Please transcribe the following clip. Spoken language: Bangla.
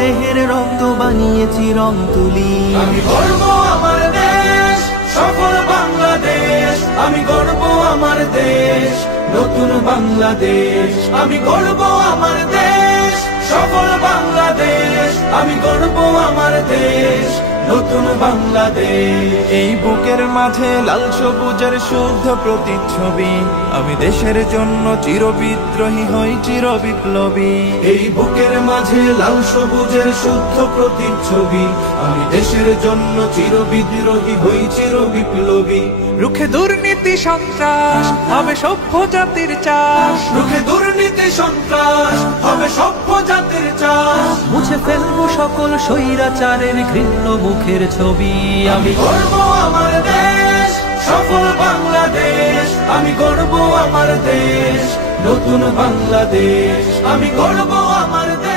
দেহের রক্ত বানিয়েছি রং তুলি। আমি গর্ব আমার দেশ, সফল বাংলাদেশ। আমি গর্ব আমার দেশ, নতুন বাংলাদেশ। আমি গর্ব আমার দেশ, সফল বাংলাদেশ। আমি গর্ব আমার দেশ, নতুন বাংলাদেশ। এই বুকের মাঝে লাল সবুজের শুদ্ধ প্রতিচ্ছবি, আমি দেশের জন্য চিরবিদ্রোহী হই চির বিপ্লবী। এই বুকের মাঝে লাল সবুজের শুদ্ধ প্রতিচ্ছবি, আমি দেশের জন্য চিরবিদ্রোহী হই চির বিপ্লবী। রুখে দুর্নীতি সন্ত্রাস হবে সভ্য জাতির চাষ, রুখে দুর্নীতি সন্ত্রাস হবে সভ্য জাতির চাষ। মুছে ফেলবো সকল স্বৈরাচারের ঘৃণ্য মুখের ছবি। আমি গর্ব আমার দেশ, সফল বাংলাদেশ। আমি গর্ব আমার দেশ, নতুন বাংলাদেশ। আমি গর্ব আমার দেশ।